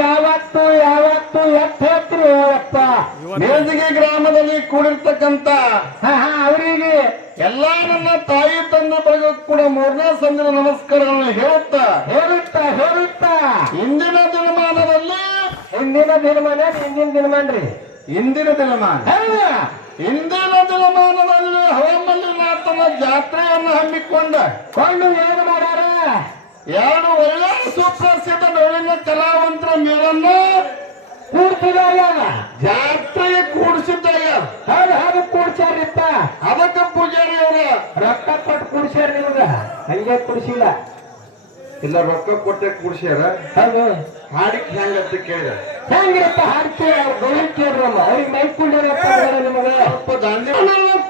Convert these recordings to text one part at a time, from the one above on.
ಯಾವತ್ತು ಯಾವತ್ತು ಎತ್ತ ಹೇಳ್ತೀರಿ ಅಪ್ಪ ಗ್ರಾಮದಲ್ಲಿ ಕೂಡಿರ್ತಕ್ಕಂತ ಅವರಿಗೆ. ಎಲ್ಲಾ ನನ್ನ ತಾಯಿ ತಂದೆ ಬಗ್ಗೆ ಕೂಡ ಮೂರನೇ ಸಂದಿನ ನಮಸ್ಕಾರಗಳನ್ನು ಹೇಳುತ್ತಾ. ಹೇಳುತ್ತಾ ಹೇಳುತ್ತಾ. ಇಂದಿನ ದಿನಮಾನದಲ್ಲಿ ಹಿಂದಿನ ದಿನಮಾನ ಹಿಂದಿನ ದಿನಮಾನ್ರಿ ಇಂದಿನ ದಿನಮಾನ. ಇಂದಿನ ದಿನಮಾನದಲ್ಲಿ ಹವಮಲ್ಲಿನಾಥನ ಜಾತ್ರೆಯನ್ನು ಹಮ್ಮಿಕೊಂಡ ಕೊಂಡು ಏನು ಮಾಡ್ಯಾರ? ಎರಡು ಒಳ್ಳೆ ಸುಪ್ರಸಿದ್ಧ ನವೀನ ಕಲಾವಂತರ ಮೇಲನ್ನ ಕೂಡ್ತಿದಾಗ ಜಾತ್ರೆಗೆ ಕೂಡಿಸಿದ್ದಾಗ ಹಾಗೆ ಹಾಗೆ ಕೂಡ್ಸ್ಯಾರಿಪ್ಪ ಅದಕ್ಕೆ ಪೂಜಾರಿ ಅವರ. ರೊಕ್ಕ ಕೊಟ್ಟು ಕೂಡ್ಸ್ಯಾರ ನಿಮ್ಗ ಹಂಗೆ ಕೂಡಿಸಿಲ್ಲ. ಇಲ್ಲ ರೊಕ್ಕ ಕೊಟ್ಟೆ ಕೂಡ್ಸ್ಯಾರ. ಹೌದು ಹಾಡಿಕ್ ಹೆಂಗಂತ ಕೇಳಿದ. ಹೆಂಗಿರಪ್ಪ ಹಾಡ್ತಿ ಅವ್ರು ಕೇಳ್ರಮ್ಮ ಅವ್ರಿಗೆ ಮೈ ಕುಂಡ್ಯಾರಪ್ಪ ನಿಮಗೆ?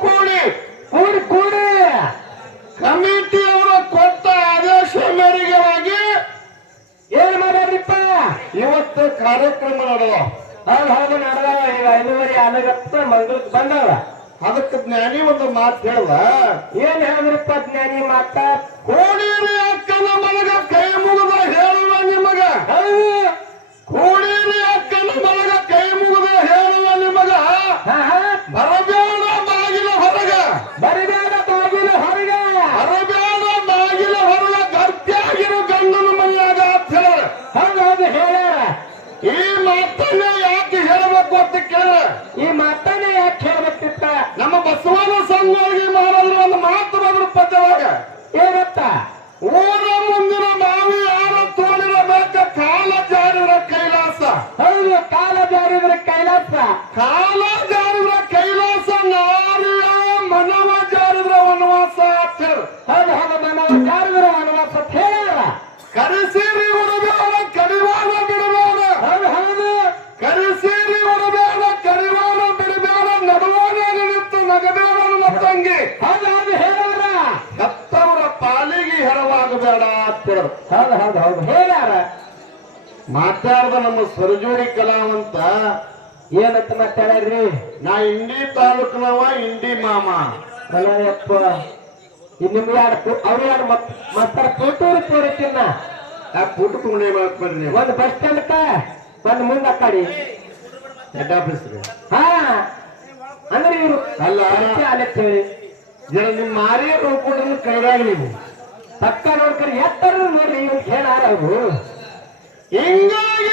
ಕೂಡಿ ಕೂಡಿ ಕೂಡಿ. ಕೊಟ್ಟ ಮೇರೆಗೆವಾಗಿ ಏನ್ ಮಾಡೋದ್ರಿಪ್ಪ ಇವತ್ತು ಕಾರ್ಯಕ್ರಮ ನಡೆದ ಹೌದು ಹೌದು ನಡೆದ ಈಗ ಐದುವರೆ ಅಲಗತ್ತ ಮಂಗಳಕ್ಕೆ ಬಂದವ ಅದಕ್ಕೆ ಜ್ಞಾನಿ ಒಂದು ಮಾತು ಹೇಳ್ದ ಏನ್ ಹೇಳಿದ್ರಪ್ಪ ಜ್ಞಾನಿ ಮಾತ? ಕೋಡಿರಿ ಅಕ್ಕನ ಮಲಗ ಕೈ ಮುಗಿದ ಹೇಳುವ ನಿಮಗ. ಕೋಡಿರಿ ಅಕ್ಕನ ಮಲಗ ಕೈ ಮುಗಿದ ಹೇಳುವ ನಿಮಗ ಹಾ ಹಾ ಬರಬೇಡ ಬಾಗಿಲ ಹೊರಗ ಬರಿಬೇಡ ಬಾಗಿಲು ಹೊರಗೆ ಬರಬೇಡ ಬಾಗಿಲ ಹೊರಗ ಗರ್ತ್ಯಾಗಿರೋ ಗಂಡನ ಮನೆಯಾಗ ಅಂತ ಹೇಳ್ಯಾರ ಹೌದು ಹೌದು ಹೇಳ್ಯಾರ ಈ ಮಾತನ್ನ ಯಾಕೆ ಹೇಳಬೇಕು ಅಂತ ಕೇಳ ಈ ಮಾತನ್ನೇ ಯಾಕೆ ಹೇಳ್ಬೇಕಿತ್ತ ನಮ್ಮ ಬಸವನ ಸಂಘವಾಗಿ ಮಹಾರಾಜರು ಒಂದು ಮಾತು ಬದ್ರು ಪದ್ಯವಾಗ ಏನತ್ತ ಊರ ಮುಂದಿನ ಮಾವಿ ಯಾರ ತೋಳಿರಬೇಕ ಕಾಲ ಜಾರಿರ ಕೈಲಾಸ ಹೌದು ಕಾಲ ಜಾರಿದ್ರೆ ಕೈಲಾಸ ಕಾಲ ಜಾರಿದ್ರ ಕೈಲಾಸ ನಾರಿಯ ಮನವ ಜಾರಿದ್ರ ವನವಾಸ ಅಂತ ಹೇಳು. ಹೌದು ಹೌದು ಮನವ ಜಾರಿದ್ರೆ ವನವಾಸ ಅಂತ ಹೇಳ್ಯಾರ ಕರೆಸಿರಿ ಉಡಬೇಡ ಕಡಿವಾಣ ಬಿಡಬೇಡ ಹೌದು ಹೌದು ಕರೆಸಿರಿ ಉಡಬೇಡ ಕಡಿವಾಣ ಬಿಡಬೇಡ ನಡುವಾಣ ನಿಂತು ನಗಬೇಡ ನನ್ನ ತಂಗಿ ಹೌದು ಹೌದು ಹೇಳೋರ ಹತ್ತವರ ಪಾಲಿಗೆ ಹೆರವಾಗಬೇಡ ಅಂತ ಹೇಳು. ಹೌದು ಹೌದು ಹೌದು. ಹೇಳ್ಯಾರ ಮಾತಾಡ್ದ ನಮ್ಮ ಸರಜೋಡಿ ಕಲಾವಂತ ಏನಂತ ಮಾತಾಡ್ರಿ ನಾ ಇಂಡಿ ತಾಲೂಕಿನವ ಇಂಡಿ ಮಾಮ. ಕಲಾಯಪ್ಪ ನಿಮ್ಗೆ ಯಾರು ಅವ್ರು ಯಾರು ಮಾತಾಡ ಕೂತೂರು ತೋರಿಸಿನ ಆ ಫೋಟೋ ತಗೊಂಡೇ ಮಾಡ್ಕೊಂಡ್ರಿ ಒಂದು ಬಸ್ ಸ್ಟ್ಯಾಂಡ್ ಒಂದು ಮುಂದೆ ಕಡಿ. ಹೆಡ್ ಆಫೀಸ್ ಹಾ ಅಂದ್ರೆ ಇವರು ಅಲ್ಲ. ಅಲ್ಲ ಜನ ನಿಮ್ಮ ಮಾರಿ ನೋಡ್ಕೊಂಡ್ರೆ ಕೈದಾಗ ನೀವು. ಪಕ್ಕ ನೋಡ್ಕರಿ ಎತ್ತರ ನೋಡ್ರಿ ಇವ್ರು ಹೇಳಾರ ಅವರು. ಹಿಂಗಾಗಿ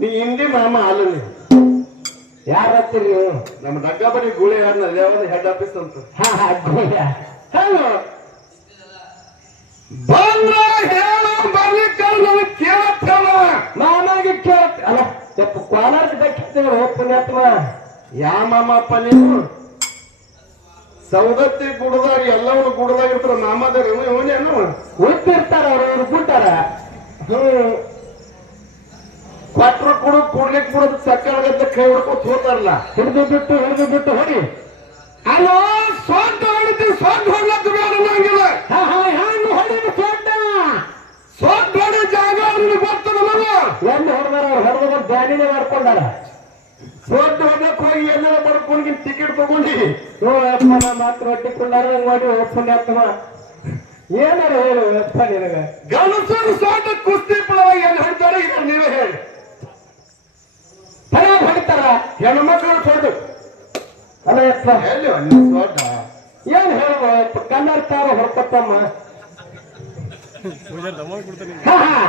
ನೀ ಹಿಂದಿ ಮಾಮ ಅಲ್ಲ ನೀ. ಯಾರತ್ತೀರಿ ನೀವು ನಮ್ಮ ಡಗ್ಗಬಡಿ ಗುಳೆ ಯಾರನ್ನ ಯಾವ್ದು ಹೆಡ್ ಆಫೀಸ್ ಅಂತ? ಹಾ ಹಾ ಬಂದ್ರ ಹೇಳ ಬರ್ಲಿಕ್ಕ ನನಗೆ ಕೇಳತ್ತವ ಮಾಮಾಗೆ ಕೇಳ. ಅಲ್ಲ ಯಪ್ಪ ಕೋಲಾರದ ದಕ್ಕಿದ್ದೇವೆ ಹೋ ಪುಣ್ಯಾತ್ಮ ಯಾ ಮಾಮಪ್ಪ ನೀವು ಸೌದತ್ತಿ ಗುಡದಾಗ ಎಲ್ಲವರು ಗುಡದಾಗ ಇರ್ತಾರ ಮಾಮದಾರ ಇವನೇನು ಅವ್ರು ಇವ್ರು ಬಿಟ್ಟಾರ ಹ್ಮ್. ಕೊಟ್ರು ಕುಡು ಕುಡ್ಲಿಕ್ ಬಿಡೋದು ಸಕ್ಕಳಗತ್ತ ಕೈ ಹೊಡ್ಕೊತ ಹೋತಾರಲ್ಲ ಹಿಡಿದು ಬಿಟ್ಟು ಹಿಡಿದು ಬಿಟ್ಟು ಹೋಗಿ ಅಲೋ ಸ್ವಂತ ಹೊಡಿತಿ ಸ್ವಂತ ಹೊಡ್ಲಕ್ಕ ಬೇಡ ನಂಗಿಲ್ಲ. ಹಾ ಹಾ ಹ್ಯಾಂಗ ಹೊಡಿದು ಸ್ವಂತ ಹೊಡಿ ಜಾಗ ಅವ್ರಿಗೆ ಗೊತ್ತದ ಮಗ. ಎಲ್ಲಿ ಹೊಡೆದಾರ ಅವ್ರು? ಹೊಡೆದ ಬ್ಯಾನಿನೇ ಮಾಡ್ಕೊಂಡಾರ. ಸ್ವಂತ ಹೊಡ್ಲಕ್ ಹೋಗಿ ಎಲ್ಲರ ಬಡ್ಕೊಂಡು ಟಿಕೆಟ್ ತಗೊಂಡಿ ನೋಡಪ್ಪ ನಾ ಮಾತ್ರ ಹೊಟ್ಟಿಕೊಂಡಾರ ನೋಡಿ ಹೋ ಪುಣ್ಯಾತ್ಮ ಏನಾರ ಹೇಳು ಅಪ್ಪ ನಿನಗ. ಗಣಸರು ಸ್ವಂತ ಕುಸ್ತಿ ಪರವ ಏನ್ ಹೇಳ್ತಾರೆ ಇದನ್ನ ನೀವೇ ಹೇಳಿ. ಸರಿಯಾಗಿ ಹೊಡಿತಾರ. ಹೆಣ್ಮಕ್ಳು ಮಕ್ಕಳು ಅಲ್ಲ ಸ್ವಂತ ಏನ್ ಹೇಳುವ ಯಪ್ಪ ಕನ್ನಡ ತಾರ ಹೊಡ್ಕೊತಮ್ಮ ಹಾ ಹಾ.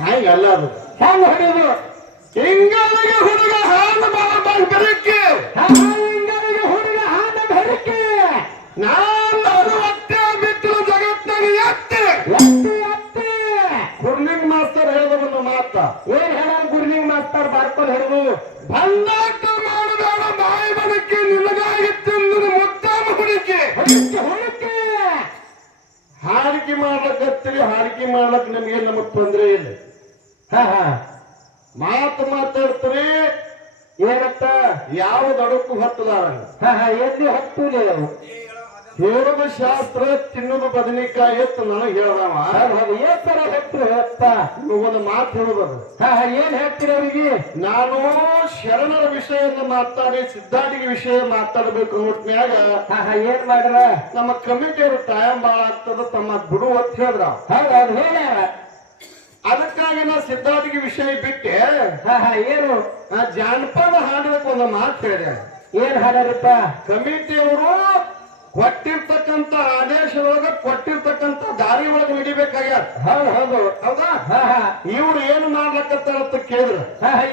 ಹಾಗಲ್ಲ ಅದು? ಹೆಂಗ್ ಹೊಡಿದು ಹಿಂಗಳಿಗೆ ಹುಡುಗ ಹಾಲು ಬಾಳ ಬರಕ್ಕೆ. ಎಲ್ಲಿ ಹತ್ತು ನೀವು ಹೇಳೋದು ಶಾಸ್ತ್ರ ತಿನ್ನೋದು ಬದನೆಕಾಯಿ ಎತ್ತು ನನಗೆ ಹೇಳ್ದವ. ಏನ್ ತರ ಹತ್ತು ಅಪ್ಪ ಒಂದು ಮಾತು ಹೇಳಬಹುದು ಹಾ ಹಾ ಏನ್ ಹೇಳ್ತೀರಿ ಅವರಿಗೆ? ನಾನು ಶರಣರ ವಿಷಯವನ್ನು ಮಾತಾಡಿ ಸಿದ್ಧಾಟಿಗೆ ವಿಷಯ ಮಾತಾಡಬೇಕು ಹಾ ಏನ್ ಮಾಡ್ರ? ನಮ್ಮ ಕಮಿಟಿಯವರು ಟೈಮ್ ಬಾಳ ಆಗ್ತದ ತಮ್ಮ ಬಿಡು ಅಂತ ಹೇಳಿದ್ರ. ಹೌದು ಹೇಳ್ಯಾರ ಅದಕ್ಕಾಗಿ ನಾ ಸಿದ್ಧಾಟಿಗೆ ವಿಷಯ ಬಿಟ್ಟೆ. ಏನು? ಆ ಜಾನಪದ ಹಾಡೋದಕ್ಕೆ ಒಂದು ಮಾತು ಹೇಳಿದೆ. ಏನ್ ಹಾಡ್ಯಾರಪ್ಪ ಕಮಿಟಿಯವರು ಕೊಟ್ಟಿರ್ತಕ್ಕಂತ ಆದೇಶದೊಳಗ ಕೊಟ್ಟಿರ್ತಕ್ಕಂತ ದಾರಿ ಒಳಗ ನಡಿಬೇಕಾಗ್ಯಾರ ಹೌದು ಹೌದು. ಹೌದಾ? ಇವ್ರು ಏನು ಮಾಡ್ಲಕತ್ತಾರ ಅಂತ ಕೇಳಿದ್ರು.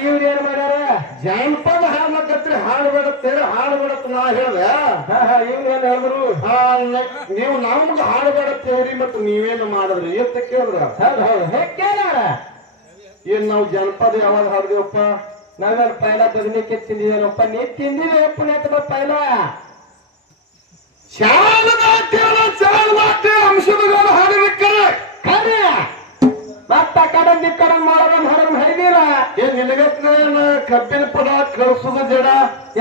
ಇವ್ರು ಏನ್ ಮಾಡ್ಯಾರ? ಜಾನಪದ ಹಾಡ್ಲಕತ್ರಿ ಹಾಡು ಹಾಡ್ಬೇಡತ್ತ ನಾ ಹೇಳ್ದೆ. ಇವ್ರು ಏನ್ ಹೇಳಿದ್ರು? ನೀವು ನಮ್ಗೆ ಹಾಡಬೇಡತ್ತೇವ್ರಿ ಮತ್ತು ನೀವೇನು ಮಾಡಿದ್ರಿ ಅಂತ ಕೇಳಿದ್ರ. ಹೌದು ಹೌದು. ಹೇಗ್ ಕೇಳ್ಯಾರ? ಏನ್ ನಾವು ಜನಪದ ಯಾವಾಗ ಹಾಡ್ದೇವಪ್ಪ? ನಾವೇನ್ ಪೈಲ ಬದನಿಕೆ ತಿಂದಿದ್ದೇನಪ್ಪ ನೀ ತಿಂದಿದೆ ಪುಣ್ಯಾತ್ಮ ಪೈಲ? ಅಂಶದಗಳ ಹಾಡಬೇಕಾರೆ ಕರೆ. ಮತ್ತ ಕಡಂದಿ ಕಡಂಗ್ ಮಾಡೋದನ್ ಹೊರಗ್ ಹೈದಿಲ್ಲ ಏನ್ ನಿನಗತ್ನ ಕಬ್ಬಿನ ಪದ ಕಳ್ಸುದ ಜಡ.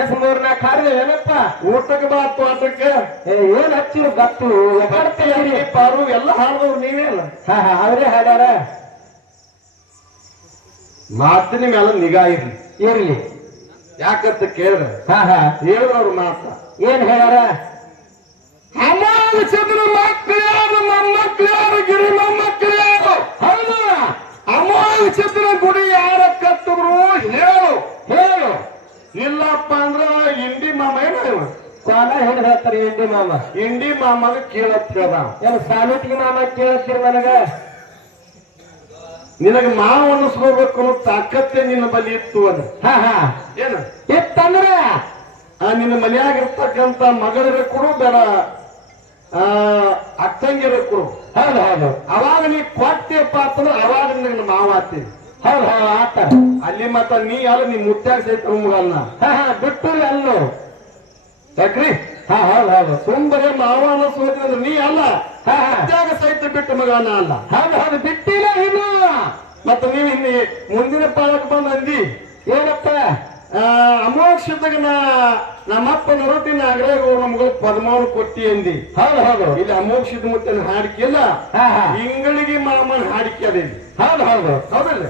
ಎಸ್ ಮೂರ್ನಾಕ್ ಹಾಡಿದೆ ಏನಪ್ಪ? ಊಟಕ್ಕೆ ಬಾ ತೋಟಕ್ಕೆ ಏ ಏನ್ ಹಚ್ಚಿರು ಗತ್ತು ಎಕಡ್ತೀರಿ ಪಾರು ಎಲ್ಲ ಹಾಡ್ದವ್ರು ನೀವೇ ಅಲ್ಲ. ಹಾ ಹಾ ಅವರೇ ಹಾಡ್ಯಾರ. ಮಾತಿನ ಮೇಲೆ ನಿಗಾ ಇರ್ಲಿ. ಇರ್ಲಿ. ಯಾಕಂತ ಕೇಳಿದ್ರೆ ಹಾ ಹಾ. ಹೇಳಿದ್ರ ಅವ್ರ ಮಾತ. ಏನ್ ಹೇಳಾರ ಅಮಾನ ಚಂದ್ರ ಮಕ್ಕಳು ನಮ್ಮ ಮಕ್ಕಳು ಗಿರಿ ನಮ್ಮ ಮಕ್ಕಳು ಹೌದು? ಅಮಾನ ಚಂದ್ರ ಗುಡಿ ಯಾರ ಕಟ್ಟಿದ್ರು ಹೇಳು ಹೇಳು. ಇಲ್ಲಪ್ಪ ಅಂದ್ರ ಇಂಡಿ ಮಾಮ ಏನು? ಸಾಲ ಹೇಳಿ ಹೇಳ್ತಾರೆ ಇಂಡಿ ಮಾಮ? ಇಂಡಿ ಮಾಮಗ ಕೇಳತ್ ಹೇಳ್ದ. ಏನು ಸಾಲುಟಿಗೆ ಮಾಮ ಕೇಳತ್ತೀರಿ ನನಗ? ನಿನಗ ಮಾವ ಅನ್ನಿಸ್ಕೋಬೇಕು ಅನ್ನೋ ತಾಕತ್ತೆ ನಿನ್ನ ಬಲಿ ಇತ್ತು ಅದ. ಹಾ ಹಾ. ಏನ? ಇತ್ತಂದ್ರ ಆ ನಿನ್ನ ಮನ್ಯಾಗ ಇರ್ತಕ್ಕಂತ ಮಗಳಿಗೆ ಕೊಡು ಬೇಡ. ಆ ಅಕ್ಕಂಗಿರ ಕೊಡು. ಹೌದು ಹೌದು. ಅವಾಗ ನೀ ಕೊಟ್ಟಿಯಪ್ಪ ಅಂತಂದ್ರೆ ಅವಾಗ ನಿನ್ನ ಮಾವ ಆತೀನಿ ಹೌದು ಹೌದು ಆತ. ಅಲ್ಲಿ ಮತ್ತ ನೀ ಅಲ್ಲ ನೀ ಮುಟ್ಟಾಗ ಸಹಿತ ಬಿಟ್ಟು ಅಲ್ಲೋ ಯಾಕ್ರಿ? ಹೌದು ಹೌದು ಸುಂಬರೇ ಮಾವ ಅನ್ನಿಸ್ಕೋತೀನಿ ನೀ ಅಲ್ಲ? ಹಾ ಹಾ. ಮುಟ್ಟಾಗ ಸಹಿತ ಬಿಟ್ಟು ಮಗನ ಅಲ್ಲ. ಹೌದು ಹೌದು. ಬಿಟ್ಟಿಲ್ಲ ಇನ್ನು. ಮತ್ತೆ ನೀವು ಇಲ್ಲಿ ಮುಂದಿನ ಪಾಲಕ್ ಬಂದ್ ಅಂದಿ. ಏನಪ್ಪ? ಆ, ಅಮೋಕ್ಷದಾಗ ನಾ ರೊಟ್ಟಿನ ನರಟಿ ನಾಗರಾಗ ನಮ್ಗ ಪದ್ಮಾವನ ಕೊಟ್ಟಿ ಅಂದಿ. ಹೌದು ಹೌದು. ಇಲ್ಲಿ ಅಮೋಕ್ಷದ ಮುತ್ತನ ಹಾಡಿಕೆ ಅಲ್ಲ ಹಾ ಹಾ. ಇಂಗಳಿಗೆ ಮಾಮನ ಹಾಡಿಕೆ ಅದ ಹೌದು ಹೌದು. ಹೌದಲ್ಲ?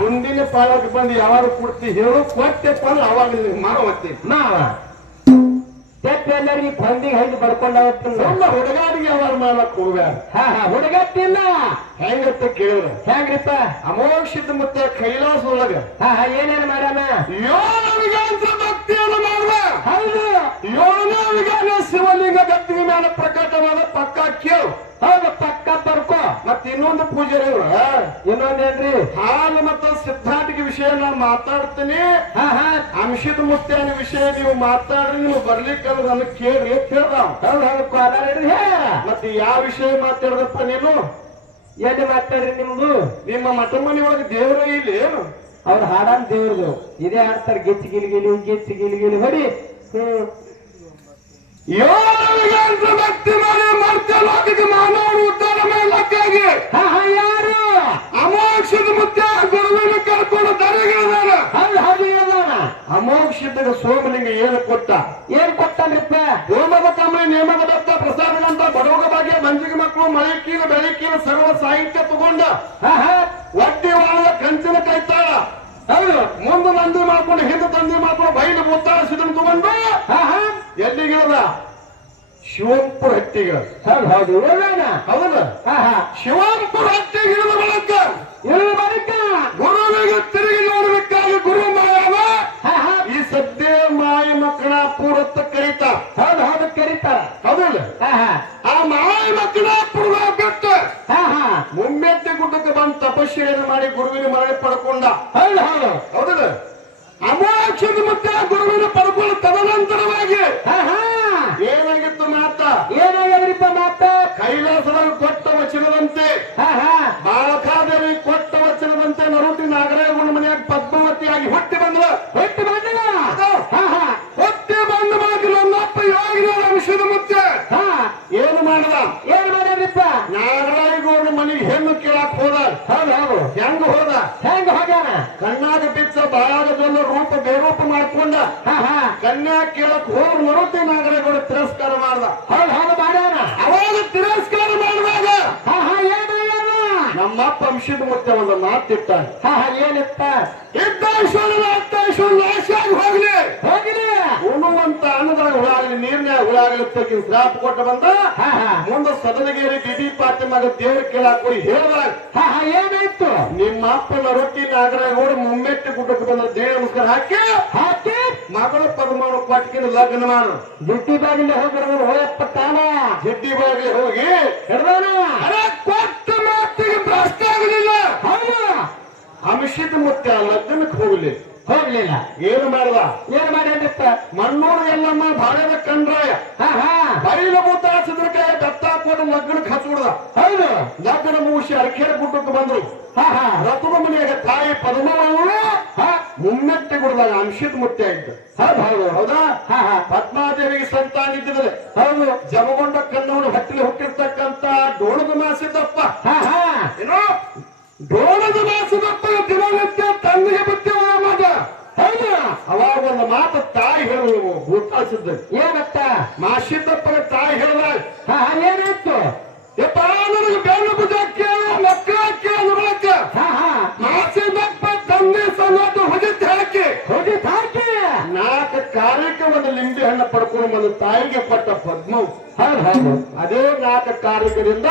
ಮುಂದಿನ ಪಾಲಕ್ ಬಂದು ಯಾವಾಗ ಕೊಡ್ತಿ ಹೇಳು ಕೊಟ್ಟೆಪ್ಪ ಅಂದ್ರೆ ಅವಾಗ ಮಾವತ್ತಿ ಮಾವ. ತೆಪ್ಪ ಎಲ್ಲರಿಗೆ ಬಂದಿಗೆ ಹೈದು ಬಡ್ಕೊಂಡ ಸುಮ್ಮ ಹುಡುಗಾರಿಗೆ ಯಾವಾಗ ಮಾಡ್ಲಕ್ ಹೋಗ್ಯಾರ ಹಾ ಹಾ ಹುಡುಗತ್ತಿಲ್ಲ. ಹೆಂಗತ್ತ ಕೇಳಿದ್ರ. ಹೆಂಗ್ರಿಪ್ಪ? ಅಮೋಕ್ಷದ ಮುತ್ತ ಕೈಲಾಸ ಒಳಗ. ಹಾ ಹಾ ಏನೇನ್ ಮಾಡ್ಯಾನ? ಯೋನವಿಗಾಂತ ಭಕ್ತಿಯನ್ನು ಮಾಡುವ. ಹೌದು. ಯೋನವಿಗಾನ ಶಿವಲಿಂಗ ಗದ್ದಿಗೆ ಮೇಲೆ ಪ್ರಕಟವಾದ ಪಕ್ಕ ಕೇಳು. ಹೌದು ಪಕ್ಕ ಮತ್ತೆ ಇನ್ನೊಂದು ಪೂಜಾರಿ ಇನ್ನೊಂದೇನ್ರಿ? ಹಾಲು ಮತ್ತು ಸಿದ್ಧಾಂತಿಕ ವಿಷಯ ನಾನು ಮಾತಾಡ್ತೇನೆ. ಅಂಶದ ಮುತ್ಯಾನ ವಿಷಯ ನೀವು ಮಾತಾಡ್ರಿ ನೀವು ಬರ್ಲಿಕ್ಕೆ ನನಗೆ ಕೇಳಿ ಅಂತ ಮತ್ತೆ ಯಾವ ವಿಷಯ ಮಾತಾಡದಪ್ಪ ನೀನು? ಎಲ್ಲಿ ಮಾತಾಡ್ರಿ ನಿಮ್ದು? ನಿಮ್ಮ ಮಠ ಮನೆ ಒಳಗೆ ದೇವರ ಇಲ್ಲಿ ಅವ್ರ ಹಾಡನ್ ದೇವ್ರದು. ಇದೇ ಹಾಡ್ತಾರೆ ಗಿಚ್ಚಿ ಗಿಲಿ ಗಿಚ್ಚಿ ಗಿಲಿ ಹೊಡಿ. ಹ್ಮ್. ಯೋನವಿಗಾಂತ ಭಕ್ತಿ ಮಾಡಿ ಮರ್ತ್ಯ ಲೋಕಕ್ಕೆ ಮಾನವರು ಉದ್ಧಾರ ಮಾಡಲಕ್ಕಾಗಿ ಯಾರು? ಅಮೋಕ್ಷದ ಮುತ್ಯ ಗುರುವಿನ ಕರ್ಕೊಂಡು ಹೌದು ಹೌದು ಹೇಳೋಣ ಅಮೋಕ್ಷದ ಸೋಮಲಿಂಗ ಏನು ಕೊಟ್ಟ? ಏನ್ ಕೊಟ್ಟನ್ರಿಪ್ಪ ಹೋಮದ ಕಮಲಿ ನೇಮದ ಪ್ರಸಾದ ಅಂತ ಬಡವಗ ಬಗ್ಗೆ ಮಂಜಿಗೆ ಮಕ್ಕಳು ಮಳೆ ಕೀಲ ಬೆಳೆ ಕೀಲ ಸರ್ವ ಸಾಹಿತ್ಯ ತಗೊಂಡ ಒಟ್ಟಿ ವಾಳದ ಕಂಚಿನ ಕೈತಾಳ. ಹೌದು ಮುಂದೆ ಮಂದಿ ಮಾಡ್ಕೊಂಡು ಹಿಂದೆ ತಂದೆ ಮಾಡ್ಕೊಂಡು ಬೈಲು ಮುತ್ತಾಳ ಸಿದನ್ ತಗೊಂಡು ಹಾ ಹಾ. ಎಲ್ಲಿಗಿಳದ ಶಿವಂಪುರ ಹಟ್ಟಿಗಳ ಹೌದು ಹೌದಲ್ಲ? ಹಾ ಹಾ. ಶಿವಂಪುರ ಹಟ್ಟಿಗಿಳಿದ ಬಳಕ ಇಳಿದ ಬಳಕ. ಗುರುವಿಗೆ ತಿರುಗಿ ನೋಡಬೇಕಾಗಿ ಗುರು ಮಾಯವ. ಈ ಸದ್ಯ ಮಾಯ ಮಕ್ಕಳ ಪೂರತ್ತ ಕರೀತಾರ. ಹೌದು ಹೌದು ಕರೀತಾರ. ಹೌದಲ್ಲ? ಹಾ ಹಾ. ಆ ಮಾಯ ಮಕ್ಕಳ ಪೂರ್ವ ಬಿಟ್ಟು ಹಾ. ತಪಸ್ಸೆಯನ್ನು ಮಾಡಿ ಗುರುವಿನ ಮರಳಿ ಪಡ್ಕೊಂಡ. ಹೌದು ಹೌದು. ಹೌದಲ್ಲ? ಅಮೋಕ್ಷದ ಮತ್ತೆ ಗುರುವಿನ ಪಡ್ಕೊಂಡ ತದನಂತರವಾಗಿ ಏನಾಗಿತ್ತು ಮಾತ? ಏನಾಗ್ಯದ್ರಿಪ್ಪ ಮಾತ? ಕೈಲಾಸದಲ್ಲಿ ಕೊಟ್ಟ ವಚನದಂತೆ ಹಾ ಹಾ ಬಾಳಕಾದೇವಿ ಕೊಟ್ಟ ವಚನದಂತೆ ನರುಟಿ ನಾಗ ಹೌದು ಹೆಂಗ ಹೋದ ಹೆಂಗ ಹೋಗ್ಯಾನ ಕಣ್ಣಾಗ ಬಿಚ್ಚ ಬಾಯಾಗದೊಂದು ರೂಪ ಬೇರೂಪ ಮಾಡ್ಕೊಂಡ ಹಾ ಹಾ ಕನ್ಯಾ ಕೇಳಕ್ ಹೋಗಿ ಮರುತಿ ನಾಗರೇಗೌಡ ತಿರಸ್ಕಾರ ಮಾಡ್ದ. ಹೌದು ಹೌದು ಮಾಡ್ಯಾನ. ಅವಾಗ ತಿರಸ್ಕಾರ ಮಾಡುವಾಗ ಏನು ನಮ್ಮಪ್ಪ ಅಂಶದ ಮತ್ತೆ ಒಂದು ಮಾತಿಟ್ಟ. ಹಾ ಹಾ ಏನಿತ್ತ? ಇದ್ದ ಆಗಿ ಹೋಗ್ಲಿ ಹೋಗಿಲಿ. ಉಣ್ಣುವಂತ ಅನ್ನದಾಗ ಹುಳಾಗಲಿ ನೀರ್ನ್ಯಾಗ ಹುಳಾಗಲಿ ಶ್ರಾಪ ಕೊಟ್ಟ ಬಂದ? ಹಾ ಹಾ. ಮುಂದ ಸದನಗೇರಿ ಬಿಬಿ ಪಾತಿ ಮಗ ದೇವ್ರ ಕೇಳಾಕ ಹೋಗಿ ಹೇಳ್ದಾಗ ಹಾ ಹಾ ಏನಾಯ್ತು? ನಿಮ್ಮ ಅಪ್ಪನ ರೊಟ್ಟಿ ನಾಗರಾಗೌಡ ಮುಮ್ಮೆಟ್ಟಿ ಗುಡ್ಡಕ್ಕೆ ಬಂದ ದೇವ ನಮಸ್ಕಾರ ಹಾಕಿ. ಹಾಕಿ? ಮಗಳ ಮಾಡು ಕೊಟ್ಟಿಗೆ ಲಗ್ನ ಮಾಡು. ದುಡ್ಡಿ ಬಾಗಿಲು ಹೋಗಿರೋದು ಹೋಯಪ್ಪ ತಾನ? ಜಿಡ್ಡಿ ಬಾಗಿಲಿ ಹೋಗಿ. ಹಿಡ್ದಾನ? ಕೊಟ್ಟ ಮಾತಿಗೆ ಭ್ರಷ್ಟ ಆಗಲಿಲ್ಲ. ಮುತ್ತೆ ಆ ಲಗ್ನಕ್ಕೆ ಹೋಗ್ಲಿ. ಹೋಗ್ಲಿಲ್ಲ. ಏನು ಮಾಡುವ ಏನ್ ಮಾಡಿ ಮಣ್ಣೂರು ಬಾಳೆದ ಕಂಡ್ರಾಯ ಬೈಲ ಭೂತ ಸಿದ್ರಕಾಯ ಬೆತ್ತ ಹಾಕೊಂಡು ಲಗ್ನಕ್ಕೆ ಹಚ್ಚಿಬಿಡ್ದ ಹೌದು. ಲಗ್ನ ಮುಗಿಸಿ ಅರಕೆರೆ ಗುಡ್ಡಕ್ಕೆ ಬಂದ್ರು. ರಥದ ಮನೆಯಾಗ ತಾಯಿ ಪದ್ಮವಳು ಹಾ. ಮುಮ್ಮೆಟ್ಟಿ ಗುಡ್ದಾಗ ಅಂಶದ ಮುತ್ತೆ ಆಯ್ತು ಹೌದು. ಹೌದು. ಪದ್ಮಾದೇವಿಗೆ ಸಂತಾನ ಇದ್ದಿದ್ರೆ ಹೌದು. ಜಮಗೊಂಡ ಕಣ್ಣವನು ಹಟ್ಟಿಲಿ ಹುಟ್ಟಿರ್ತಕ್ಕಂತ ಡೋಳದ ಮಾಸಿದಪ್ಪ. ಏನು? ಡೋಳದ ಮಾಸಿದಪ್ಪ ದಿನನಿತ್ಯ ತಂದೆಗೆ ಹೌದು ಅವಾಗ ಒಂದು ಮಾತು ತಾಯಿ ಹೇಳುವ ಭೂತಾಸಿದ್ದ ಏನತ್ತ? ಮಾಸಿದ್ದಪ್ಪನ ತಾಯಿ ಹೇಳಿದಾಗ ಹಾ ಹಾ ಏನಾಯ್ತು? ಯಪ್ಪ ನನಗೆ ಬೆನ್ನು ಭುಜ ಕೇಳು ಮಕ್ಕಳ ಕೇಳು ಮಾಸಿದಪ್ಪ ತಂದೆ ಸಲ್ಲದ್ದು ಹೊಜಿತ್ ಹಾಕಿ. ಹೋಗಿ ಹಾಕಿ. ನಾಲ್ಕು ಕಾರ್ಯಕ್ಕೆ ಒಂದು ಲಿಂಬೆ ಹಣ್ಣು ಪಡ್ಕೊಂಡು ಬಂದು ತಾಯಿಗೆ ಪಟ್ಟ ಹೌದು ಅದೇ ನಾಲ್ಕು ಕಾರ್ಯಕರಿಂದ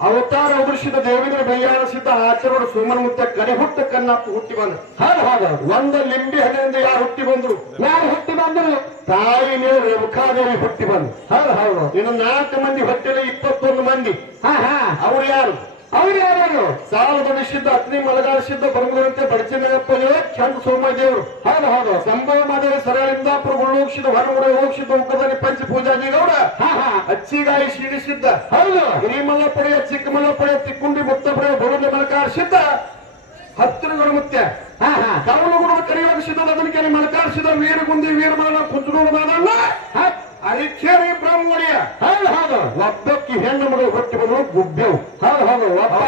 ಅವತಾರ ಉದರ್ಶಿತ ದೇವೇಂದ್ರ ಸಿದ್ಧ ಆಚಾರ್ಯರು ಸುಮನ ಮುತ್ತ ಕಡೆ ಹುಟ್ಟ ಕನ್ನಪ್ಪ ಹುಟ್ಟಿ ಬಂದ. ಹೌದು ಹೌದು ಒಂದ ಲಿಂಬಿ ಹಣ್ಣಿನಿಂದ ಯಾರು ಹುಟ್ಟಿ ಬಂದ್ರು? ಯಾರು ಹುಟ್ಟಿ ಬಂದ್ರು? ತಾಯಿ ನೀರು ರೇಖಾದೇವಿ ಹುಟ್ಟಿ ಬಂದ್ರು ಹೌದು ಹೌದು ಇನ್ನು ನಾಲ್ಕು ಮಂದಿ ಹೊಟ್ಟೆಲ್ಲ ಇಪ್ಪತ್ತೊಂದು ಮಂದಿ. ಹಾ ಹಾ. ಅವ್ರು ಯಾರು? ಅವ್ರು ಯಾರು ಸಾಲ ಬಡಿಸಿದ್ದ ಅಗ್ನಿ ಮಲಗಾಡಿಸಿದ್ದ ಬರಗುವಂತೆ ಬಡಚಿನಪ್ಪ ಚಂದ ಸೋಮದೇವರು ಹೌದು ಹೌದು. ಸಂಭವ ಮಾದೇವಿ ಸರಳಿಂದಾಪುರ ಗುಳ್ಳೋಕ್ಷಿದ ಹೊರಗುಡ ಹೋಗಿದ್ದ ಉಗ್ರದಲ್ಲಿ ಪಂಚ ಪೂಜಾಜಿ ಗೌಡ ಅಚ್ಚಿಗಾಯಿ ಶೀಡಿಸಿದ್ದ ಹೌದು. ಹಿರಿಮಲ್ಲ ಪಡೆಯ ಚಿಕ್ಕಮಲ ಪಡೆಯ ತಿಕ್ಕುಂಡಿ ಮುತ್ತ ಪಡೆಯ ಬರುದ ಮಲಕಾಡಿಸಿದ್ದ ಹತ್ತಿರಗಳು ಮುತ್ಯ. ಹಾ ಹಾ. ಕವಲಗುಡದ ಕರಿಯೋಗಿಸಿದ ಅದಕ್ಕೆ ಮಲಕಾರಿಸಿದ ವೀರಗುಂದಿ ವೀರಮಲ ಕುಂಚನೂರು ಮಾದಲ್ಲ ಹಾ, ರೀ ಬ್ರಹ್ಮಣಿಯ. ಹೌದು ಹೌದು. ಒಬ್ಬಕ್ಕಿ ಹೆಣ್ಣು ಮಗಳು ಹೊಟ್ಟಿ ಬಂದು ಗುಬ್ಬೆವು ಹೌದು ಹೌದು ಒಬ್ಬ.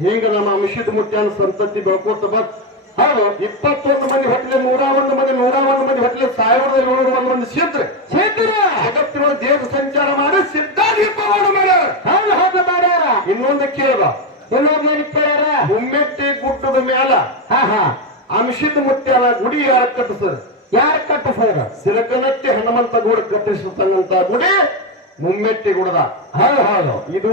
ಹಿಂಗ ನಮ್ಮ ಅಂಶದ ಮುತ್ಯಾನ ಸಂತತಿ ಬೆಳ್ಕೋತ ಬತ್ ಹೌದು. ಇಪ್ಪತ್ತೊಂದು ಮಂದಿ ಹೊಟ್ಟಲೆ ನೂರ ಒಂದು ಮಂದಿ ನೂರ ಒಂದು ಮಂದಿ ಹೊಟ್ಟಲೆ ಸಾವಿರದ ಏಳ್ನೂರ ಒಂದು ಮಂದಿ ಸಿದ್ರೆ ಸಿದ್ರ ಜಗತ್ತಿನ ದೇಶ ಸಂಚಾರ ಮಾಡಿ ಸಿದ್ಧಾದೀಪವನ್ನು ಮಾಡ್ಯಾರ ಹೌದು ಹೌದು ಮಾಡ್ಯಾರ ಇನ್ನೊಂದು ಕೇಳ್ದ ಇನ್ನೊಂದು ಏನು ಕೇಳ್ಯಾರ? ಮುಮ್ಮೆಟ್ಟಿ ಗುಡ್ಡದ ಮ್ಯಾಲ ಹಾ ಹಾ. ಅಂಶದ ಮುತ್ಯಾನ ಗುಡಿ ಯಾರ ಕಟ್ಟಿಸ್ತಾರೆ? ಯಾರು ಕಟ್ಟಿಸ್ಯಾರ ಸಿಲಕನಟ್ಟಿ ಹನುಮಂತ ಗೂಡ ಕಟ್ಟಿಸತಕ್ಕಂತ ಗುಡಿ ಮುಮ್ಮೆಟ್ಟಿ ಗುಡದ. ಹೌದು ಹೌದು. ಇದು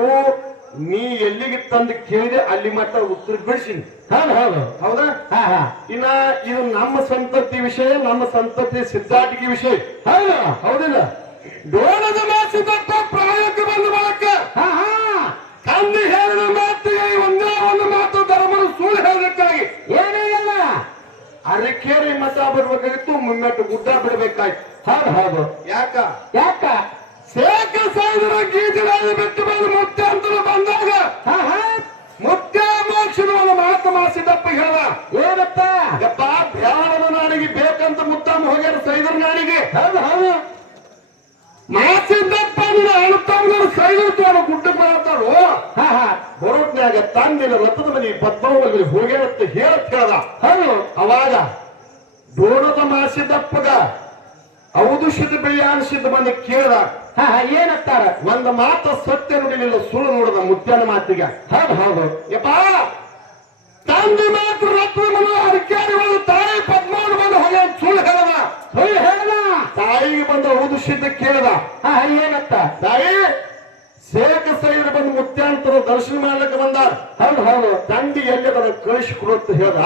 ನೀ ಎಲ್ಲಿಗೆ ತಂದು ಕೇಳಿದೆ ಅಲ್ಲಿ ಮಟ್ಟ ಉತ್ತರ ಬಿಡಿಸಿನಿ. ಹೌದು ಹೌದು. ಹೌದಾ? ಹಾ ಹಾ. ಇನ್ನ ಇದು ನಮ್ಮ ಸಂತತಿ ವಿಷಯ ನಮ್ಮ ಸಂತತಿ ಸಿದ್ಧಾಟಿಕೆ ವಿಷಯ. ಹೌದು ಹೌದಿಲ್ಲ? ಡೋಳದ ಮಾಸಿದ ಪ್ರಾಯಕ್ಕೆ ಬಂದ ಬಳಕ. ಹಾ ಹಾ. ಕಂದಿ ಹೇಳಿದ ಅರಕೇರಿ ಮಠ ಬರ್ಬೇಕಾಗಿತ್ತು ಮುನ್ನಟ್ಟು ಗುಡ್ಡ ಬಿಡಬೇಕಾಯ್ತು. ಹೌದು ಹೌದು ಯಾಕ? ಯಾಕ? ಶೇಖ ಸೈದರ ಗೀಜರಾಜ ಬಿಟ್ಟು ಬಂದು ಮುತ್ತೆ ಅಂತ ಬಂದಾಗ ಮುತ್ಯ ಮೋಕ್ಷದ ಒಂದು ಮಾತು ಮಾಸಿದಪ್ಪ ಹೇಳ. ಏನಪ್ಪ? ಯಪ್ಪ ಬ್ಯಾಳದ ನಾಡಿಗೆ ಬೇಕಂತ ಮುತ್ತಮ್ಮ ಹೋಗ್ಯಾರ ಸೈದರ ನಾಡಿಗೆ ಹೌದು ಹೌದು. ಮಾಸಿದ್ದಪ್ಪ ನೀನು ಅಳುತ್ತಮ್ಮನವ್ರು ಸೈದರ್ ತೋಡ ಗುಡ್ಡಕ್ಕೆ ಬರತ್ತಾರು ಹಾ ಹಾ. ಬರೋಟ್ನ್ಯಾಗ ತಂದಿನ ರಥದ ಮನೆ ಪದ್ಮಾವಲ್ಲಿ ಹೋಗ್ಯಾರತ್ತ ಹೇಳತ್ ಕೇಳದ. ಹೌದು. ಅವಾಗ ಡೋಣದ ಮಾಸಿದಪ್ಪಗ ಔದುಷಿದ ಬೆಳೆ ಅನಿಸಿದ ಮಂದಿ ಕೇಳ್ದ. ಏನಂತಾರ ಒಂದು ಮಾತು ಸತ್ಯ ನುಡಿಲಿಲ್ಲ ಸುಳ್ಳು ನೋಡದ ಮುತ್ಯನ ಮಾತಿಗೆ. ಹೌದು ಹೌದು. ಯಪ್ಪ ತಂದೆ ಮಾತ್ರ ರತ್ನ ಮನ ಅಧಿಕಾರಿಗಳು ತಾಯಿ ಪದ್ಮಾವನ ಬಂದು ಹೋಗ್ಯ ಸುಳ್ಳು ಹೇಳದ. ಸುಳ್ಳು ಹೇಳ ತಾಯಿಗೆ ಬಂದ ಔದುಷಿತ ಕೇಳ್ದ. ಹಾ ಹಾ ಏನಂತ ತಾಯಿ ಶೇಖ ಸೈಡ್ ಬಂದು ಮುತ್ಯಾಂತರ ದರ್ಶನ ಮಾಡ್ಲಿಕ್ಕೆ ಬಂದ ಹೌದು ಹೌದು. ತಂಡಿ ಎಲ್ಲಿ ಅದನ್ನ ಕಳಿಸಿ ಕೊಡುತ್ತ ಹೇಳ್ದ.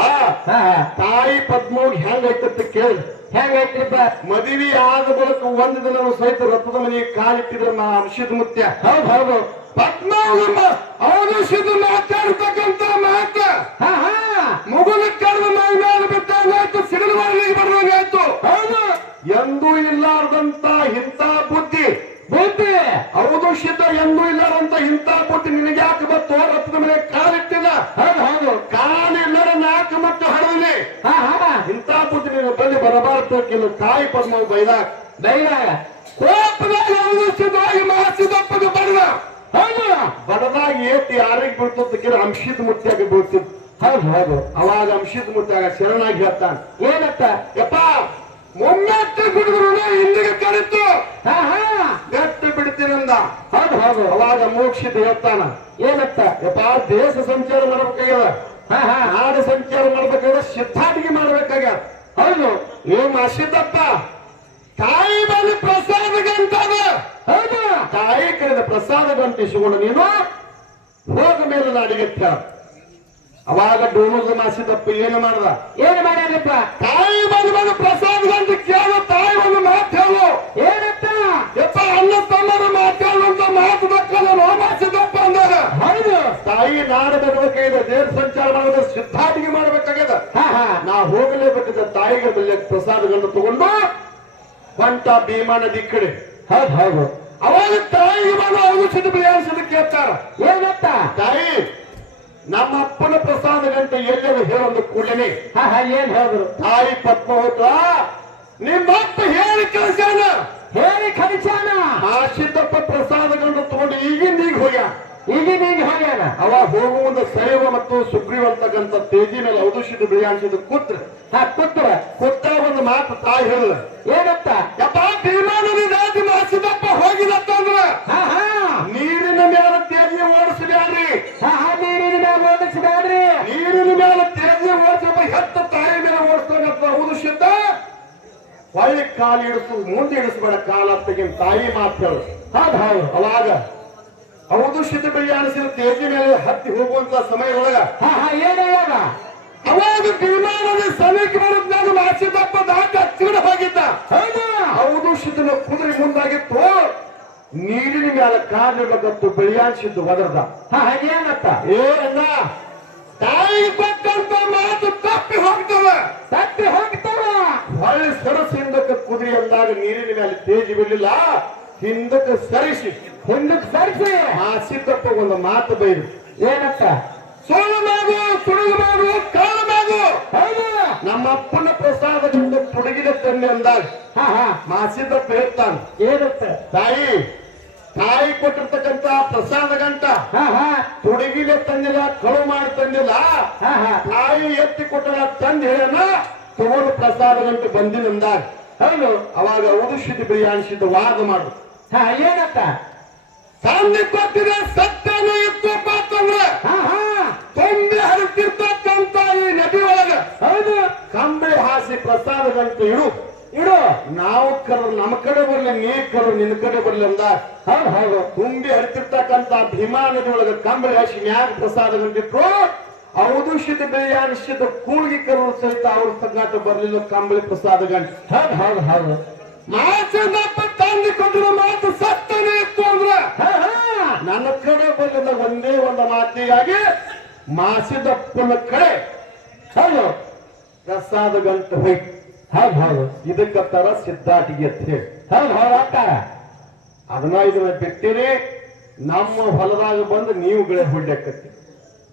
ಹೆಂಗ ತಾಯಿ ಪದ್ಮೋಗಿ ಹೆಂಗ ಕೇಳಿ. ಹೆಂಗೈತ್ರಿಪ್ಪ ಮದುವೆ ಆದ ಬಳಿಕ ಒಂದು ದಿನ ಸಹಿತ ರಥದ ಮನೆಗೆ ಕಾಲಿಟ್ಟಿದ್ರ ನಾ ಅಂಶದ ಮುತ್ಯ. ಹೌದು ಹೌದು. ಪದ್ಮಾವಮ್ಮ ಅವನುಷದ ಮಾತಾಡ್ತಕ್ಕಂತ ಮಾತ. ಮುಗುಲ ಕಳೆದ ಮೈ ಮೇಲೆ ಬಿದ್ದಂಗಾಯ್ತು ಸಿಡಿಲು ಮಾಡಲಿಕ್ಕೆ ಬರ್ದಂಗಾಯ್ತು ಹೌದು. ಎಂದೂ ಇಲ್ಲಾರ್ದಂತ ಇಂಥ ಬುದ್ಧಿ ಬುದ್ಧಿ! ಔದುಷಿತ ಎಂದೂ ಇಲ್ಲಾರಂತ ಇಂಥ ಬುದ್ಧಿ ನಿನಗೆ ಯಾಕೆ ಬತ್ತು ರಥದ ಮೇಲೆ ಕಾಲಿಟ್ಟಿಲ್ಲ ಹೌದು ಹೌದು. ಕಾಲಿಲ್ಲರ ನಾಲ್ಕು ಮತ್ತು ಹಾ ಇಂಥ ಬುದ್ಧಿ ನೀನು ಬಲ್ಲಿ ಕಾಯಿ ತಾಯಿ ಪದ್ಮ ಬೈದಾಗ ಬೈದಾಗ ಕೋಪದಾಗ ಸಿದ್ಧವಾಗಿ ಮಾಸಿದಪ್ಪಗೆ ಬಡದ. ಹೌದು. ಬಡದಾಗ ಏತಿ ಯಾರಿಗೆ ಬೀಳ್ತದಕ್ಕಿಲ್ಲ ಅಂಶಿದ ಮುಟ್ಟಿಯಾಗಿ ಬೀಳ್ತಿದ್ ಹೌದು ಹೌದು. ಅವಾಗ ಅಂಶಿದ ಮುಟ್ಟಿಯಾಗ ಶರಣಾಗಿ ಹೇಳ್ತಾನೆ. ಏನತ್ತ? ಯಪ್ಪ ಮೊಮ್ಮೆಟ್ಟು ಬಿಡಿದ್ರು ಇಲ್ಲಿಗೆ ಕಲಿತು ಹಾ ಹಾ. ನೆಟ್ಟು ಬಿಡ್ತೀನಂದ ಹೌದು ಹೌದು. ಅವಾಗ ಮೋಕ್ಷಿತ ಹೇಳ್ತಾನ. ಏನತ್ತ? ಯಪ್ಪ ದೇಶ ಸಂಚಾರ ಮಾಡ್ಬೇಕಾಗ್ಯದ? ಹಾ ಹಾ. ನಾಡು ಸಂಚಾರ ಮಾಡ್ಬೇಕಾಗ್ಯದ? ಸಿದ್ಧಾಟಿಗೆ ಮಾಡ್ಬೇಕಾಗ್ಯದ? ಹೌದು. ನೀವು ಮಾಸಿದ್ದಪ್ಪ ತಾಯಿ ಬಳಿ ಪ್ರಸಾದ ಗಂಟದ ಹೌದು. ತಾಯಿ ಕರೆದ ಪ್ರಸಾದ ಗಂಟಿಸಿಕೊಂಡು ನೀನು ಹೋಗ ಮೇಲೆ ನಾಡಿಗೆ. ಅವಾಗ ಡೋಮದ ಮಾಸಿದಪ್ಪ ಏನು ಮಾಡ್ದ? ಏನ್ ಮಾಡ್ಯಾರಪ್ಪ ತಾಯಿ ಬಂದು ಬಂದು ಪ್ರಸಾದ್ ಗಂಟೆ ಕೇಳು ತಾಯಿ ಬಂದು ಮಾತು ಹೇಳು. ಏನಪ್ಪ? ಯಪ್ಪ ಅನ್ನ ತಮ್ಮನ ಮಾತು ಮಾತು ಮಕ್ಕಳು ಮಾಸಿದಪ್ಪ ಅಂದಾಗ ಹೌದು. ತಾಯಿ ನಾಡ ಬರ್ಬೇಕಾಗಿದೆ ದೇವ್ರ ಸಂಚಾರ ಮಾಡೋದು ಸಿದ್ಧಾಟಿಗೆ ಮಾಡ್ಬೇಕಾಗ್ಯದ. ಹಾ ಹಾ. ನಾ ಹೋಗಲೇಬೇಕಿದ್ದ ತಾಯಿಗೆ ಬೆಲೆ ಗಂಡು ತಗೊಂಡು ಹೊಂಟ ಭೀಮಾ ನದಿ ಕಡೆ. ಹೌದು ಹೌದು. ಅವಾಗ ತಾಯಿಗೆ ಬಂದು ಔಷಧಿ ಬಿಳಿಯಾಣಿಸಿದ ಕೇಳ್ತಾರ ಏನತ್ತ ತಾಯಿ ನಮ್ಮ ಅಪ್ಪನ ಪ್ರಸಾದ ಗಂಟೆ ಎಲ್ಲೆಲ್ಲ ಹೇಳೊಂದು ಕೂಡಲೇ ಏನ್ ಹೇಳಿದ್ರು? ತಾಯಿ ಪದ್ಮಹೋತ ನಿಮ್ಮ ಅಪ್ಪ ಹೇಳಿ ಕಳ್ಸ್ಯಾನ? ಹೇಳಿ ಕಲಿಸಾನ ಆ ಪ್ರಸಾದ ಗಂಟು ತಗೊಂಡು ಈಗಿಂದ ಈಗ ಹೋಗ್ಯ. ಈಗ ನಿಂಗೆ ಹೋಗ್ಯಾನ? ಅವ ಹೋಗುವಂತ ಸರಿವ ಮತ್ತು ಸುಗ್ರೀವ ಅಂತಕ್ಕಂಥ ತೇಜಿ ಮೇಲೆ ಔಷಧಿ ಬಿಳಿಯಾಣಿಸಿದ ಕೂತ್ರ. ಹಾ ಕೂತ್ರ. ಕೂತ ಒಂದು ಮಾತು ತಾಯಿ ಹೇಳಿದ. ಏನತ್ತ ಯಪ್ಪ ತೀರ್ಮಾನ ದಾಟಿ ಮಾಸಿದಪ್ಪ ಹೋಗಿದತ್ತಂದ್ರ ಹಾ ಹಾ ನೀರಿನ ಮೇಲೆ ತೇಜಿ ಓಡಿಸ್ಬ್ಯಾಡ್ರಿ ಹಾ ಹಾ ನೀರಿನ ಮ್ಯಾಗ ಓದಿಸ್ಬೇಡ್ರಿ ನೀರಿನ ಮೇಲೆ ತೇಜಿ ಓಡಿಸಪ್ಪ ಹೆತ್ತ ತಾಯಿ ಮೇಲೆ ಓಡಿಸ್ತಾನಂತ ಹೌದು ಸಿದ್ಧ ಹೊಳ್ಳಿ ಕಾಲು ಇಡಿಸು ಮುಂದೆ ಇಡಿಸ್ಬೇಡ ಕಾಲ ತಾಯಿ ಮಾತು ಹೇಳು ಹೌದು ಅವಾಗ ಹೌದು ಸಿದ್ಧ ಅನಿಸಿದ ತೇಜಿ ಮೇಲೆ ಹತ್ತಿ ಹೋಗುವಂತ ಸಮಯದೊಳಗ ಒಳಗ ಹಾ ಏನ್ ಹೇಳ್ಯಾನ ಅವಾಗ ವಿಮಾನದ ಸಮಯಕ್ಕೆ ಬರುತ್ತಾಗ ಮಾಸಿದಪ್ಪ ದಾಟ ಹಚ್ಚಿಡ ಹೋಗಿದ್ದ. ಹೌದು? ಶಿತನ ಕುದುರೆ ಮುಂದಾಗಿತ್ತು ನೀರಿನ ಮೇಲೆ ಕಾಲಿಡಬೇಕಂತ ಬೆಳೆಯಾಣಿಸಿದ್ದು ಒದರ್ದ. ಹಾ ಹಾ ಏನತ್ತ ಏನಲ್ಲ ತಾಯಿ ಕೊಟ್ಟಂತ ಮಾತು ತಪ್ಪಿ ಹೋಗ್ತವ ತಪ್ಪಿ ಹಿಂದಕ್ಕೆ ಕುದುರೆ ಅಂದಾಗ ನೀರಿನ ಮೇಲೆ ತೇಜಿ ಬಿಡಲಿಲ್ಲ ಹಿಂದಕ್ಕೆ ಸರಿಸಿ ಹಿಂದಕ್ಕೆ ಸರಿಸಿ. ಸಿದ್ದಪ್ಪ ಒಂದು ಮಾತು ಬೈದು ಏನಪ್ಪ? ಸೋಳು ಮಾಗು ತುಡುಗು ಮಾಗು ಕಾಳು ಮಾಗು ನಮ್ಮ ಅಪ್ಪನ ಪ್ರಸಾದದಿಂದ ತೊಡಗಿದ ತಂದೆ ಅಂದಾಗ. ಹಾ ಹಾ. ಮಾಸಿದ್ದಪ್ಪ ಹೇಳ್ತಾನೆ. ಏನಪ್ಪ? ತಾಯಿ ತಾಯಿ ಕೊಟ್ಟಿರ್ತಕ್ಕಂತ ಪ್ರಸಾದ ಗಂಟ. ಹಾ ಹಾ. ತುಡುಗಿಲೆ ತಂದಿಲ್ಲ ಕಳು ಮಾಡಿ ತಂದಿಲ್ಲ. ಹಾ ಹಾ. ತಾಯಿ ಎತ್ತಿ ಕೊಟ್ಟಲ್ಲ ತಂದು ಹೇಳ ತಗೊಂಡು ಪ್ರಸಾದ ಗಂಟು ಬಂದಿನಂದಾಗ ಹೌದು ಅವಾಗ ಉದುಷಿದ ಬಿರಿಯಾನಿಸಿದ ವಾದ ಮಾಡು. ಹಾ ಏನತ್ತ ಸಾಮ್ಯ ಕೊಟ್ಟಿದೆ ಇತ್ತಪ್ಪ ಅಂತಂದ್ರೆ ಹಾ ಹಾ. ತುಂಬಿ ಹರಿತಿರ್ತಕ್ಕಂತ ಈ ನದಿ ಒಳಗ. ಹೌದು. ಕಂಬೆ ಹಾಸಿ ಪ್ರಸಾದದಂತೆ ಇಡು. ಇಡು. ನಾವು ಕರು ನಮ್ಮ ಕಡೆ ಬರ್ಲಿ ನೀ ಕರು ನಿನ್ನ ಕಡೆ ಬರ್ಲಿ ಅಂದ. ಹೌದು ಹೌದು. ತುಂಬಿ ಹರಿತಿರ್ತಕ್ಕಂತ ಭೀಮಾ ನದಿ ಒಳಗ ಕಂಬಳಿ ಹಾಸಿ ನ್ಯಾಗ ಪ್ರಸಾದ ಗಂಟಿಟ್ರು ಬೆಳೆಯ ಅನಿಶ್ಚಿತ ಕೂಳಿಗೆ ಕರು ಸಹಿತ ಅವ್ರ ಸಂಗಾಟ ಬರಲಿಲ್ಲ ಕಂಬಳಿ ಪ್ರಸಾದ ಗಂಟು ಹೌದು ಹೌದು ಹೌದು. ಮಾಸದಪ್ಪ ತಂದು ಕೊಟ್ಟಿರೋ ಮಾತು ಸತ್ತನೇ ಇತ್ತು ಅಂದ್ರೆ? ನನ್ನ ಕಡೆ ಬಂದ ಒಂದೇ ಒಂದು ಮಾತಿಗಾಗಿ ಮಾಸಿದಪ್ಪನ ಕಡೆ ಹೌದು ಪ್ರಸಾದ ಗಂಟು ಹೋಯ್ತು ಹೌದು ಹೌದು. ಇದಕ್ಕ ತರ ಸಿದ್ಧಾಟಿಗೆ ಅಂತ ಹೇಳಿ. ಹೌದು ಹೌದು ಅದನ್ನ ಇದನ್ನ ಬಿಟ್ಟಿರಿ ನಮ್ಮ ಹೊಲದಾಗ ಬಂದು ನೀವು ಗಿಡ ಹೊಡ್ಯಾಕತ್ತಿ.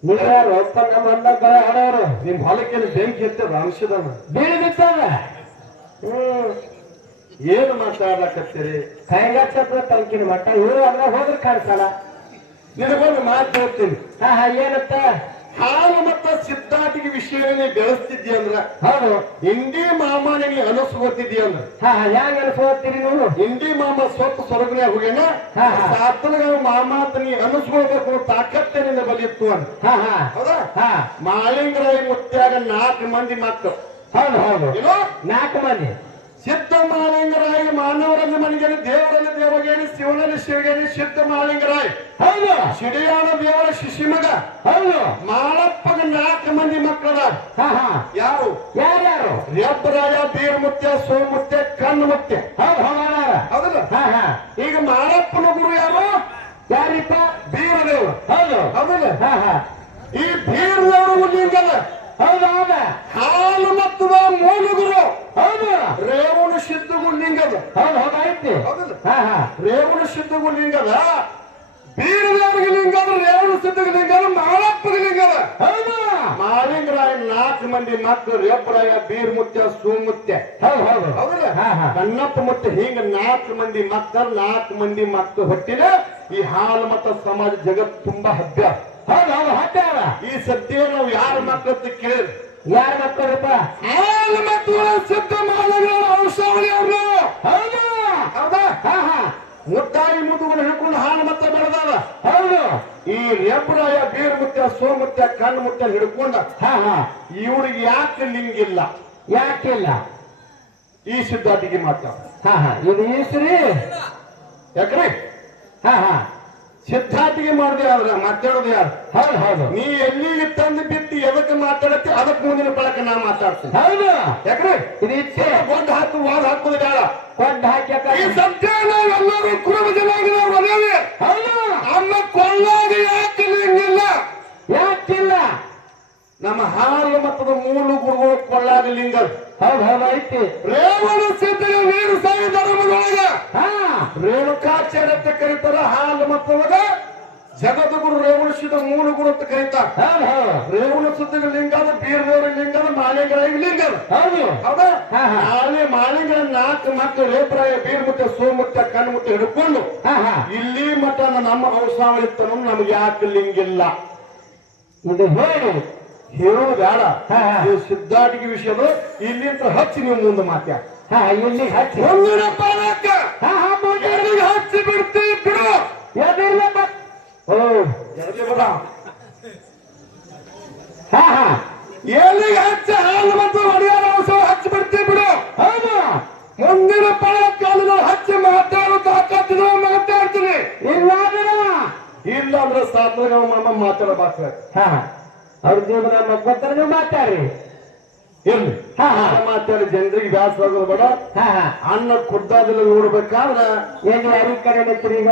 ನೀವ್ಯಾರು ಒಪ್ಪಂದ ಬಂದಾಗ ಹಡೋರು ನಿಮ್ ಹೊಲಕ್ಕೆ ಬೆಂಕಿ ಎತ್ತದ ಅಂಶದನ ಬೀಳಿ ಬಿತ್ತದ ಹ್ಮ್. ಏನು ಮಾತಾಡ್ಲಕತ್ತೀರಿ? ಕೈಗಚ್ಚತ್ರ ತಂಕಿನ ಮಟ್ಟ. ಇವರು ಅಂದ್ರೆ ಹೋದ್ರೆ ಕಾಣಿಸಲ್ಲ. ನಿನಗೊಂದು ಮಾತು ಹೇಳ್ತೀನಿ. ಹಾ ಹಾ ಏನತ್ತ ಹಾಲು ಮತ್ತ ಸಿದ್ಧಾಟಿಗೆ ವಿಷಯನೇ ಬೆಳೆಸ್ತಿದ್ಯಂದ್ರ ಹೌದು. ಹಿಂದಿ ಮಾಮನಿಗೆ ಅನಸು ಅಂದ್ರ? ಹಾ ಅನಸು ಹೋಗ್ತೀರಿ ನೀವು ಹಿಂದಿ ಮಾಮ ಸ್ವಲ್ಪ ಸೊರಗನೆ ಹೋಗ್ಯಾನ? ಹಾ, ಮಾಮಾತ ನೀ ಅನಿಸ್ಕೊಳ್ಬೇಕು ತಾಕತ್ತೆ ನಿನ್ನ ಬಲಿತ್ತು ಅಂತ ಹಾ ಹಾ. ಹೌದಾ? ಹಾ. ಮಾಳಿಂಗರಾಯಿ ಮುತ್ಯಾಗ ನಾಲ್ಕು ಮಂದಿ ಮಕ್ಕಳು ಹೌದು ಹೌದು. ನಾಲ್ಕು ಮಂದಿ. ಸಿದ್ಧ ಮಾಲಿಂಗರಾಯ ಮಾನವರಲ್ಲಿ ಮನಿಗೇನಿ ದೇವರಲ್ಲಿ ದೇವಗೇನಿ ಶಿವನಲ್ಲಿ ಶಿವಗೇನಿ ಸಿದ್ಧ ಮಾಳಿಂಗರಾಯ್. ಹೌದು. ಸಿಡಿಯಾಣ ದೇವರ ಶಿಶಿಮಗ. ಹೌದು. ಮಾಳಪ್ಪಗ ನಾಲ್ಕು ಮಂದಿ ಮಕ್ಕಳದ ಹಾ ಹಾ. ಯಾರು? ಯಾರ್ಯಾರು? ರೆಬ್ಬರಾಯ ಬೀರ್ ಮುತ್ಯ ಸೋಮುತ್ಯ ಕಣ್ಣು ಮುತ್ಯ ಹೌದು. ಹೌದಲ್ಲ? ಹಾ ಹಾ. ಈಗ ಮಾಳಪ್ಪನ ಗುರು ಯಾರು? ಯಾರಿಪ್ಪ? ಬೀರದೇವರು ಹೌದು. ಹೌದು ಹಾ ಹಾ. ಈ ಬೀರದೇವರು ಲಿಂಗದ ಹೌದು ಹಾಲು ಮತ್ತದ ಮೂಲ ಗುರು. ಹೌದು. ರೇವಣ ಸಿದ್ಧಗು ಲಿಂಗದ ಹೌದು ಹೌದಾಯ್ತಿ ಹಾ ಹಾ. ರೇವಣ ಸಿದ್ಧಗು ಲಿಂಗದ ಬೀರದೇವರಿಗೆ ಲಿಂಗದ ರೇವಣ ಸಿದ್ಧಗೆ ಲಿಂಗದ ಮಾಳಪ್ಪಗೆ ಲಿಂಗದ. ಹೌದು. ಮಾಳಿಂಗರಾಯ ನಾಲ್ಕು ಮಂದಿ ಮಕ್ಕಳು ರೇಪರಾಯ ಬೀರ್ ಮುತ್ಯ ಸೋಮುತ್ಯ. ಹೌದು ಹೌದು. ಹೌದಲ್ಲ? ಹಾ ಕಣ್ಣಪ್ಪ ಮುತ್ಯ ಹಿಂಗ ನಾಲ್ಕು ಮಂದಿ ಮಕ್ಕಳು ನಾಲ್ಕು ಮಂದಿ ಮಕ್ಕಳು ಹೊಟ್ಟಿನ ಈ ಹಾಲು ಮತ್ತ ಸಮಾಜ ಜಗತ್ ತುಂಬಾ ಹಬ್ಬ. ಹೌದು ಹೌದು ಹತ್ತಾರ ಈ ಸತ್ಯ ನಾವು ಯಾರ ಮಕ್ಕಳಂತ ಕೇಳಿ ಯಾರ ಮಕ್ಕಳಪ್ಪ? ಹಾಲು ಮಕ್ಕಳ ಸಿದ್ಧ ಮಾಲಗಳ ವಂಶಾವಳಿ ಅವರು. ಹೌದು. ಹೌದಾ? ಹಾ ಹಾ. ಮುತ್ತಾಯಿ ಮುದುಗಳು ಹಿಡ್ಕೊಂಡು ಹಾಲು ಮತ್ತೆ ಬೆಳೆದಾವ. ಹೌದು. ಈ ರೆಬ್ಬರಾಯ ಬೀರ್ ಮುತ್ಯ ಸೋಮುತ್ಯ ಕಣ್ಣು ಮುತ್ಯ ಹಿಡ್ಕೊಂಡ ಹಾ ಹಾ. ಇವ್ರಿಗೆ ಯಾಕೆ ಲಿಂಗಿಲ್ಲ ಯಾಕಿಲ್ಲ ಈ ಸಿದ್ಧಾಟಿಗೆ ಮಾತ್ರ. ಹಾ ಹಾ. ಇದು ಈಶ್ವರಿ ಯಾಕ್ರಿ? ಹಾ ಹಾ. ಸಿದ್ಧಾಟಿಗೆ ಮಾಡಿದೆ ಅವ್ರ ಮಾತಾಡೋದು ಯಾರು? ಹೌದು ಹೌದು. ನೀ ಎಲ್ಲಿಗೆ ತಂದು ಬಿತ್ತಿ ಎದಕ್ಕೆ ಮಾತಾಡತ್ತಿ ಅದಕ್ಕೆ ಮುಂದಿನ ಬಳಕ ನಾ ಮಾತಾಡ್ತೀನಿ. ಹೌದು. ಯಾಕ್ರಿ? ಇದು ಇಚ್ಛೆ. ಒಂದು ಹಾಕು ವಾದ ಹಾಕೋದು ಬೇಡ. ಕೊಡ್ಡ ಹಾಕ್ಯಾಕ ಈ ಸತ್ಯ ನಾವೆಲ್ಲರೂ ಕುರುಬ ಜನಾಂಗದವ್ರು ಅದೇವಿ ಹೌದು. ನಮ್ಮ ಹಾಲು ಮತ್ತದ ಮೂಲು ಗುರುಗಳು ಕೊಳ್ಳಾಗ ಲಿಂಗ ಹೌದು ಹೌದು ಐತಿ. ರೇವಣ ಸಿದ್ಧಗ ವೀರ ಸಾಯಿ ಧರ್ಮದೊಳಗ. ಹಾ. ರೇಣುಕಾಚಾರ್ಯ ಅಂತ ಕರೀತಾರ ಹಾಲು ಮತ್ತವಾಗ ಜಗದ್ಗುರು ರೇವಣ ಸಿದ್ಧ ಮೂಲ ಗುರು ಅಂತ ಕರೀತಾರ. ರೇವಣ ಸುದ್ದಿಗೆ ಲಿಂಗ ಅದ ಬೀರದೇವ್ರ ಲಿಂಗ ಅದ ಮಾಲಿಗಳಿಗೆ ಲಿಂಗ ಅದ. ಹೌದು. ಹೌದಾ. ನಾಳೆ ಮಾಲಿಗಳ ನಾಲ್ಕು ಮಕ್ಕಳು ರೇಪರಾಯ ಬೀರ್ಮುತ್ತ ಸೋಮುತ್ತ ಕಣ್ಮುತ್ತ ಹಿಡ್ಕೊಂಡು ಇಲ್ಲಿ ಮಠ ನಮ್ಮ ವಂಶಾವಳಿ ನಮ್ಗೆ ಯಾಕೆ ಲಿಂಗಿಲ್ಲ? ಇದು ಹೇಳಿ. ಹೇಳೋದು ಬೇಡ. ಇಲ್ಲಿ ಸಿದ್ಧಾಟಿಗೆ ವಿಷಯದ ಇಲ್ಲಿಂದ ಹಚ್ಚಿ ನೀವು ಮುಂದೆ ಮಾತ್ಯ. ಹಾ ಇಲ್ಲಿ ಹಚ್ಚಿ. ಹಚ್ಚಿ ಬಿಡ್ತಿ ಬಿಡು. ಎದಿರ್ಲ ಬ- ಓ. ಎಲ್ಲಿ ಬಿಡ? ಹಾ ಹಾ. ಎಲ್ಲಿಗೆ ಹಚ್ಚಿ ಹಾಲು ಮತ್ತು ಒಡೆಯಾರ ವಂಶ ಹಚ್ಚಿ ಬಿಡ್ತಿ ಬಿಡು. ಹೌದು. ಮುಂದಿನ ಪಾಲಕ ಹಚ್ಚಿ ಮಾತಾಡೋ ತಾಕತ್ತಿನ ಮಾತಾಡ್ತೀನಿ ಇಲ್ಲ. ಇಲ್ಲ ಅಂದ್ರೆ ಮಾಮ ಮಾತಾಡಬಾರ್ದು ಹಾ. ಅವ್ರ ಜೀವನ ಮಕ್ಕಳ ನೀವು ಮಾತಾಡ್ರಿ ಇರ್ಲಿ. ಹಾ, ಹಾ. ಮಾತಾಡಿ ಜನರಿಗೆ ಬ್ಯಾಸರ ಆಗೋದು ಬೇಡ. ಹಾ ಹಾ. ಅನ್ನ ಕುದ್ದಾದಿಲ್ಲ ನೋಡ್ಬೇಕಾದ್ರೆ ಏನ್ ಯಾರಿ ಕಡೆ ನಿಂತ್ರಿ ಈಗ